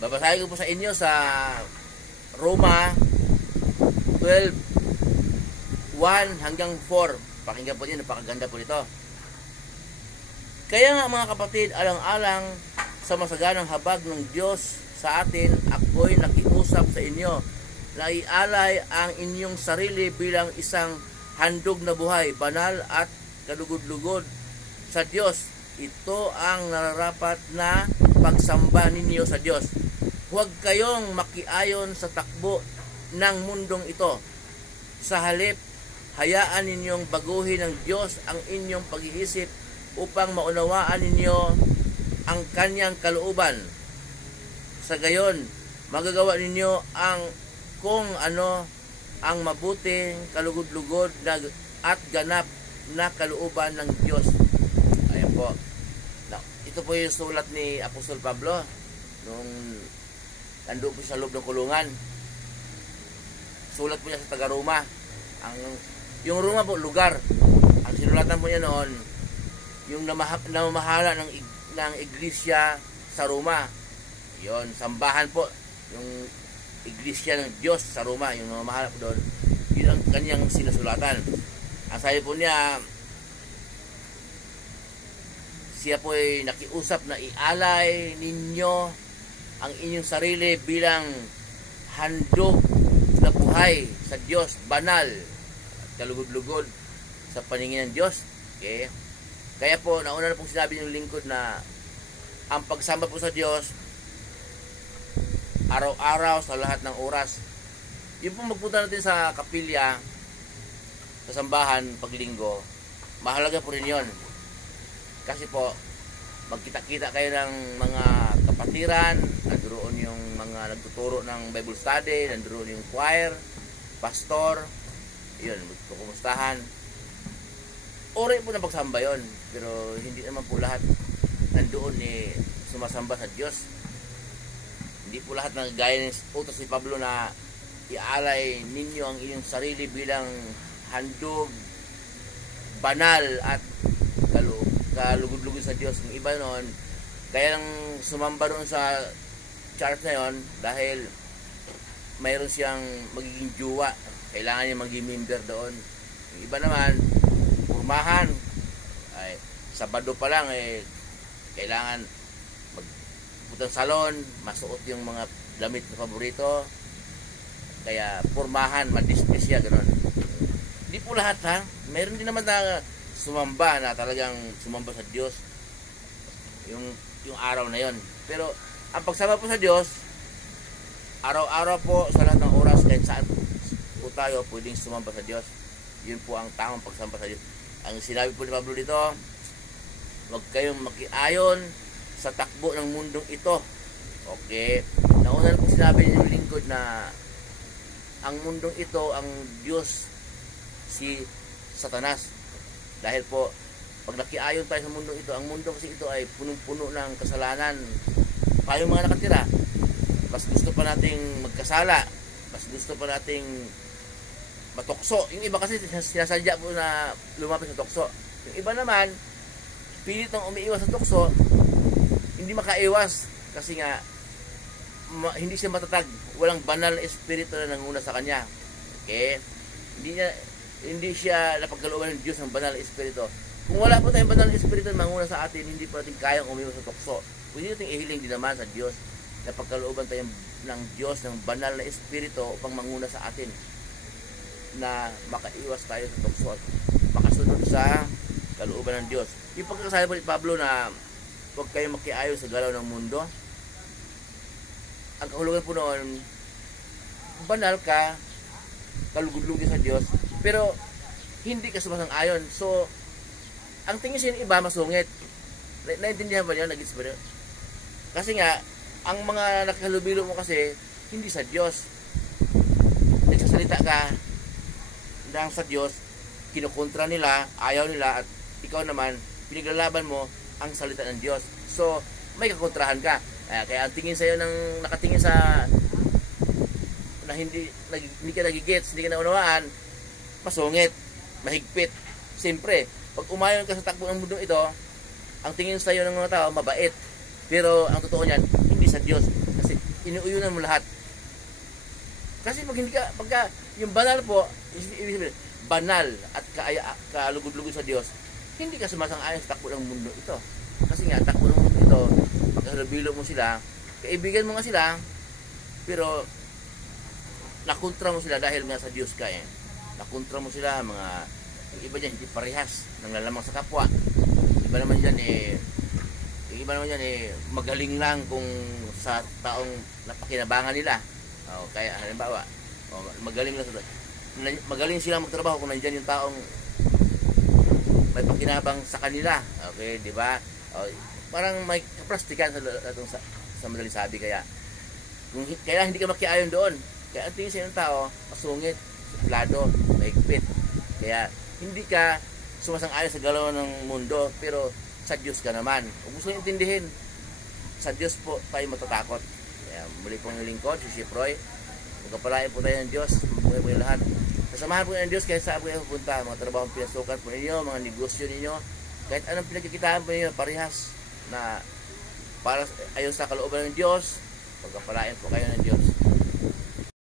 Babasahin ko po sa inyo sa Roma 12:1 hanggang 4. Pakinggan po niyo, napakaganda po nito. Kaya nga mga kapatid, alang-alang sa masaganang habag ng Diyos sa atin, ako'y nakiusap sa inyo na ialay ang inyong sarili bilang isang handog na buhay, banal at kalugod-lugod sa Diyos. Ito ang nararapat na pagsamba ninyo sa Diyos. Huwag kayong makiayon sa takbo ng mundong ito. Sa halip, hayaan ninyong baguhin ng Diyos ang inyong pag-iisip upang maunawaan ninyo ang kanyang kalooban. Sa gayon, magagawa ninyo ang kung ano ang mabuting, kalugod-lugod at ganap na kalooban ng Diyos. Ayan po. Ito po yung sulat ni Apostol Pablo nung nandun po sa loob ng kulungan. Sulat po niya sa taga-Roma. Yung Roma po, lugar. Ang sinulatan po niya noon, yung namamahala ng iglesia sa Roma. Yon, sambahan po. Yung iglesia ng Diyos sa Roma, yung namamahala po doon. Yun ang kanyang sinusulatan. Ang sabi po niya, siya po ay nakiusap na ialay ninyo ang inyong sarili bilang handog na buhay sa Diyos, banal at kalugod-lugod sa paningin ng Diyos. Okay? Kaya po, nauna na pong sinabi ng lingkod na ang pagsamba po sa Diyos araw-araw sa lahat ng oras. Yung po magpunta natin sa kapilya, sa sambahan, paglinggo, mahalaga po rin yun. Kasi po, magkita-kita kayo ng mga kapatiran, nandoon yung mga nagtuturo ng Bible study, nandoon yung choir, pastor, yun, magkukumustahan. Ori po ng pagsamba yun, pero hindi naman po lahat nandoon sumasamba sa Diyos. Hindi po lahat nagagaya ng utos ni Pablo na ialay ninyo ang inyong sarili bilang handog, banal at kalugod-lugod sa Diyos. Yung iba noon, kaya lang sumamba doon sa church na yon dahil mayroon siyang magiging juwa. Kailangan niya maging member doon. Yung iba naman, purmahan. Ay, Sabado pa lang, kailangan magpunta sa salon, masuot yung mga damit na paborito. Kaya purmahan, madismiss siya, gano'n. Hindi po lahat, ha? Mayroon din naman na sumamba na talagang sumamba sa Diyos yung araw na yon. Pero ang pagsamba po sa Diyos, araw-araw po sa lahat ng oras, kahit saan po tayo pwedeng sumamba sa Diyos. Yun po ang tamang pagsamba sa Diyos. Ang sinabi po ni Pablo dito, huwag kayong makiayon sa takbo ng mundong ito. Okay, nauna na po sinabi niyo yung lingkod na ang mundong ito, ang Diyos, si Satanas. Dahil po, pag nakiayon tayo sa mundo ito, ang mundo kasi ito ay punong-puno ng kasalanan. Tayong mga nakatira, mas gusto pa nating magkasala, mas gusto pa nating matokso. Yung iba kasi sinasadya po na lumapit sa tokso. Yung iba naman, pilit ng umiiwas sa tokso, hindi makaiwas kasi nga hindi siya matatag. Walang banal na espiritu na nanguna sa kanya. Okay? Hindi siya napagkalooban ng Diyos ng banal na espiritu. Kung wala po tayong banal na espiritu na manguna sa atin, hindi po natin kayang umiwas sa tukso. Pwede natin ihiling din naman sa Diyos na pagkalooban tayo ng Diyos ng banal na espiritu upang manguna sa atin na makaiwas tayo sa tukso at makasunod sa kalooban ng Diyos. Yung pagkakasabi po ni Pablo na huwag kayong makiayon sa galaw ng mundo, ang kahulugan po noon, banal ka, kalugod-lugod sa Diyos, pero hindi ka sumasang-ayon. So, ang tingin siya ng iba, masungit. Naintindihan ba niyo? Nag-gets ba niyo? Kasi nga, ang mga nakahalubilo mo kasi, hindi sa Diyos. Nagsasalita ka ng sa Diyos, kinukontra nila, ayaw nila, at ikaw naman, pinaglalaban mo ang salita ng Diyos. So, may kakontrahan ka. Kaya ang tingin sa'yo ng nakatingin sa na hindi ka nagigets, hindi ka naunawaan, masungit, mahigpit. Siyempre, pag umayon ka sa takbo ng mundo ito, ang tingin sa iyo ng mga tao, mabait. Pero ang totoo niyan, hindi sa Diyos. Kasi iniuyunan mo lahat. Kasi pag hindi ka, pagka yung banal po, ibig sabihin, banal at kalugod-lugod sa Diyos, hindi ka sumasang-ayon sa takbo ng mundo ito. Kasi nga, takbo ng mundo ito, pagkahalubilo mo sila, kaibigan mo nga sila, pero nakontra mo sila dahil nga sa Diyos ka eh. Nakontra mo sila, mga yung iba dyan, hindi parehas, nanglalamang sa kapwa. Iba naman dyan magaling lang kung sa taong napakinabangan nila. Kaya halimbawa, magaling silang magtrabaho kung nandiyan yung taong may pakinabang sa kanila. Okay, di ba? Parang may kaplastikan sa madaling sabi. Kaya hindi ka makiayon doon. Kaya ang tingin sa ng tao, masungit, suplado, mahigpit. Kaya hindi ka sumasang-ayon sa galaw ng mundo, pero sa Diyos ka naman. Kung gusto nyo intindihin, sa Diyos po tayo matatakot. Kaya muli pong lingkod, si Chef Roy. Magkapalain po tayo ng Diyos, magbuhay po yung lahat. Kasamahan po ng Diyos kahit saan po kayo pupunta, mga trabahong pinasukan po ninyo, mga negosyo ninyo, kahit anong pinagkikitaan po ninyo, parehas na para ayon sa kalooban ng Diyos, magkapalain po kayo ng Diyos.